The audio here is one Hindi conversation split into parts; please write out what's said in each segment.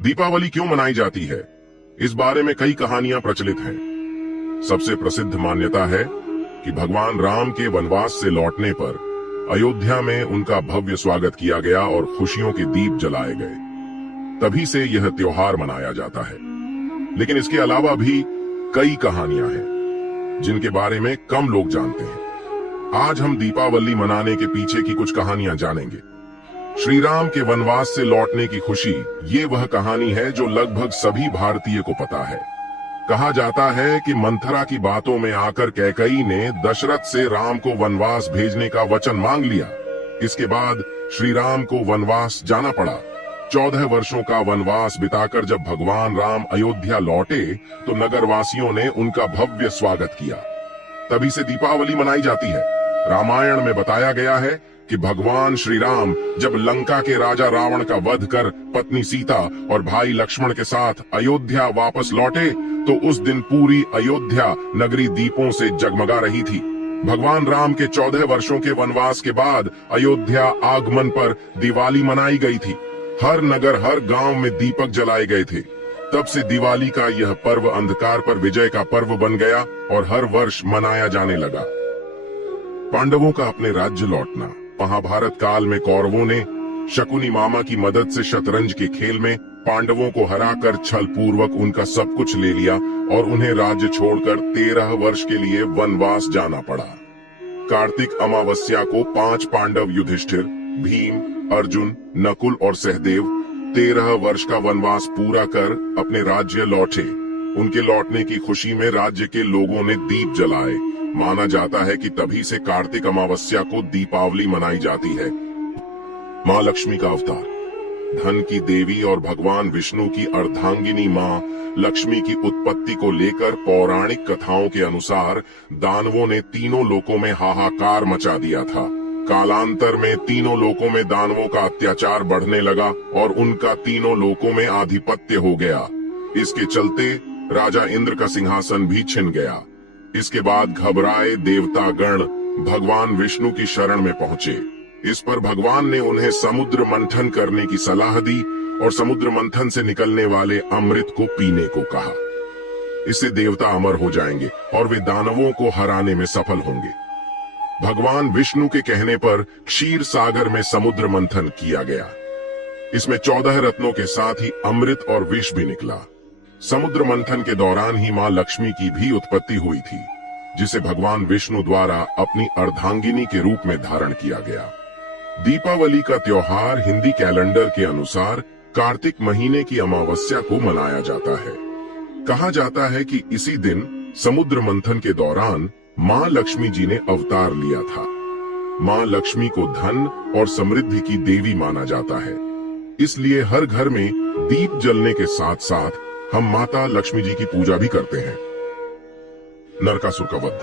दीपावली क्यों मनाई जाती है, इस बारे में कई कहानियां प्रचलित हैं। सबसे प्रसिद्ध मान्यता है कि भगवान राम के वनवास से लौटने पर अयोध्या में उनका भव्य स्वागत किया गया और खुशियों के दीप जलाए गए। तभी से यह त्योहार मनाया जाता है। लेकिन इसके अलावा भी कई कहानियां हैं जिनके बारे में कम लोग जानते हैं। आज हम दीपावली मनाने के पीछे की कुछ कहानियां जानेंगे। श्री राम के वनवास से लौटने की खुशी, ये वह कहानी है जो लगभग सभी भारतीय को पता है। कहा जाता है कि मंथरा की बातों में आकर कैकेयी ने दशरथ से राम को वनवास भेजने का वचन मांग लिया। इसके बाद श्री राम को वनवास जाना पड़ा। 14 वर्षों का वनवास बिताकर जब भगवान राम अयोध्या लौटे तो नगरवासियों ने उनका भव्य स्वागत किया। तभी से दीपावली मनाई जाती है। रामायण में बताया गया है कि भगवान श्री राम जब लंका के राजा रावण का वध कर पत्नी सीता और भाई लक्ष्मण के साथ अयोध्या वापस लौटे तो उस दिन पूरी अयोध्या नगरी दीपों से जगमगा रही थी। भगवान राम के 14 वर्षों के वनवास के बाद अयोध्या आगमन पर दिवाली मनाई गई थी। हर नगर, हर गांव में दीपक जलाए गए थे। तब से दिवाली का यह पर्व अंधकार पर विजय का पर्व बन गया और हर वर्ष मनाया जाने लगा। पांडवों का अपने राज्य लौटना। महाभारत काल में कौरवों ने शकुनी मामा की मदद से शतरंज के खेल में पांडवों को हराकर छल पूर्वक उनका सब कुछ ले लिया और उन्हें राज्य छोड़कर 13 वर्ष के लिए वनवास जाना पड़ा। कार्तिक अमावस्या को 5 पांडव युधिष्ठिर, भीम, अर्जुन, नकुल और सहदेव 13 वर्ष का वनवास पूरा कर अपने राज्य लौटे। उनके लौटने की खुशी में राज्य के लोगों ने दीप जलाए। माना जाता है कि तभी से कार्तिक अमावस्या को दीपावली मनाई जाती है। माँ लक्ष्मी का अवतार, धन की देवी और भगवान विष्णु की अर्धांगिनी माँ लक्ष्मी की उत्पत्ति को लेकर पौराणिक कथाओं के अनुसार दानवों ने तीनों लोकों में हाहाकार मचा दिया था। कालांतर में तीनों लोकों में दानवों का अत्याचार बढ़ने लगा और उनका तीनों लोकों में आधिपत्य हो गया। इसके चलते राजा इंद्र का सिंहासन भी छिन गया। इसके बाद घबराए देवता गण भगवान विष्णु की शरण में पहुंचे। इस पर भगवान ने उन्हें समुद्र मंथन करने की सलाह दी और समुद्र मंथन से निकलने वाले अमृत को पीने को कहा। इससे देवता अमर हो जाएंगे और वे दानवों को हराने में सफल होंगे। भगवान विष्णु के कहने पर क्षीर सागर में समुद्र मंथन किया गया। इसमें 14 रत्नों के साथ ही अमृत और विष भी निकला। समुद्र मंथन के दौरान ही माँ लक्ष्मी की भी उत्पत्ति हुई थी, जिसे भगवान विष्णु द्वारा अपनी अर्धांगिनी के रूप में धारण किया गया। दीपावली का त्योहार हिंदी कैलेंडर के अनुसार कार्तिक महीने की अमावस्या को मनाया जाता है। कहा जाता है कि इसी दिन समुद्र मंथन के दौरान माँ लक्ष्मी जी ने अवतार लिया था। माँ लक्ष्मी को धन और समृद्धि की देवी माना जाता है। इसलिए हर घर में दीप जलने के साथ साथ हम माता लक्ष्मी जी की पूजा भी करते हैं। नरकासुर का वध।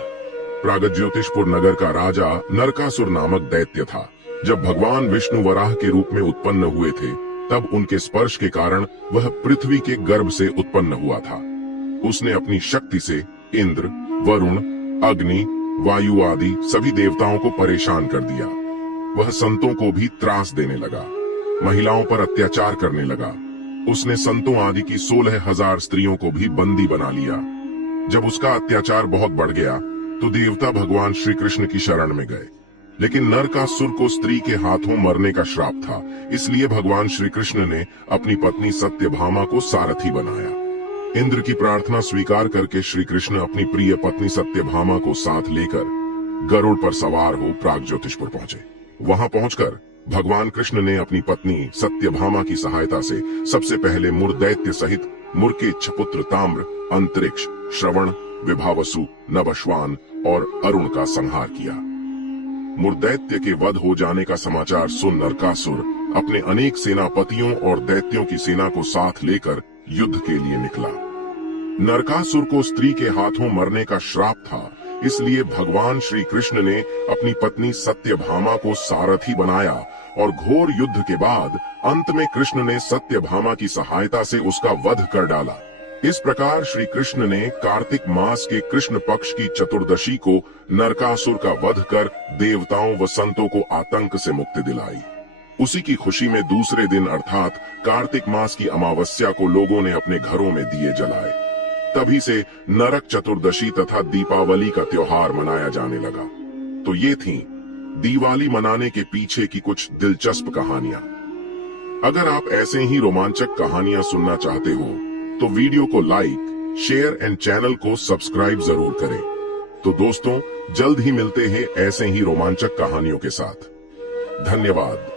प्रागज्योतिषपुर नगर का राजा नरकासुर नामक दैत्य था। जब भगवान विष्णु वराह के रूप में उत्पन्न हुए थे तब उनके स्पर्श के कारण वह पृथ्वी के गर्भ से उत्पन्न हुआ था। उसने अपनी शक्ति से इंद्र, वरुण, अग्नि, वायु आदि सभी देवताओं को परेशान कर दिया। वह संतों को भी त्रास देने लगा, महिलाओं पर अत्याचार करने लगा। उसने संतों आदि की 16,000 स्त्रियों को भी बंदी बना लिया। जब उसका अत्याचार बहुत बढ़ गया तो देवता भगवान श्री कृष्ण की शरण में गए। लेकिन नरकासुर को स्त्री के हाथों मरने का श्राप था, इसलिए भगवान श्री कृष्ण ने अपनी पत्नी सत्यभामा को सारथी बनाया। इंद्र की प्रार्थना स्वीकार करके श्री कृष्ण अपनी प्रिय पत्नी सत्यभामा को साथ लेकर गरुड़ पर सवार हो प्रागज्योतिषपुर पहुंचे। वहां पहुंचकर भगवान कृष्ण ने अपनी पत्नी सत्यभामा की सहायता से सबसे पहले मुरदैत्य सहित मुरकेच्छ पुत्र ताम्र, अंतरिक्ष, श्रवण, विभावसु, नभश्वान और अरुण का संहार किया। मुरदैत्य के वध हो जाने का समाचार सुन नरकासुर अपने अनेक सेनापतियों और दैत्यों की सेना को साथ लेकर युद्ध के लिए निकला। नरकासुर को स्त्री के हाथों मरने का श्राप था, इसलिए भगवान श्री कृष्ण ने अपनी पत्नी सत्यभामा को सारथी बनाया और घोर युद्ध के बाद अंत में कृष्ण ने सत्यभामा की सहायता से उसका वध कर डाला। इस प्रकार श्री कृष्ण ने कार्तिक मास के कृष्ण पक्ष की चतुर्दशी को नरकासुर का वध कर देवताओं व संतों को आतंक से मुक्ति दिलाई। उसी की खुशी में दूसरे दिन अर्थात कार्तिक मास की अमावस्या को लोगों ने अपने घरों में दिए जलाए। तभी से नरक चतुर्दशी तथा दीपावली का त्योहार मनाया जाने लगा। तो ये थी दिवाली मनाने के पीछे की कुछ दिलचस्प कहानियां। अगर आप ऐसे ही रोमांचक कहानियां सुनना चाहते हो तो वीडियो को लाइक, शेयर एंड चैनल को सब्सक्राइब जरूर करें। तो दोस्तों, जल्द ही मिलते हैं ऐसे ही रोमांचक कहानियों के साथ। धन्यवाद।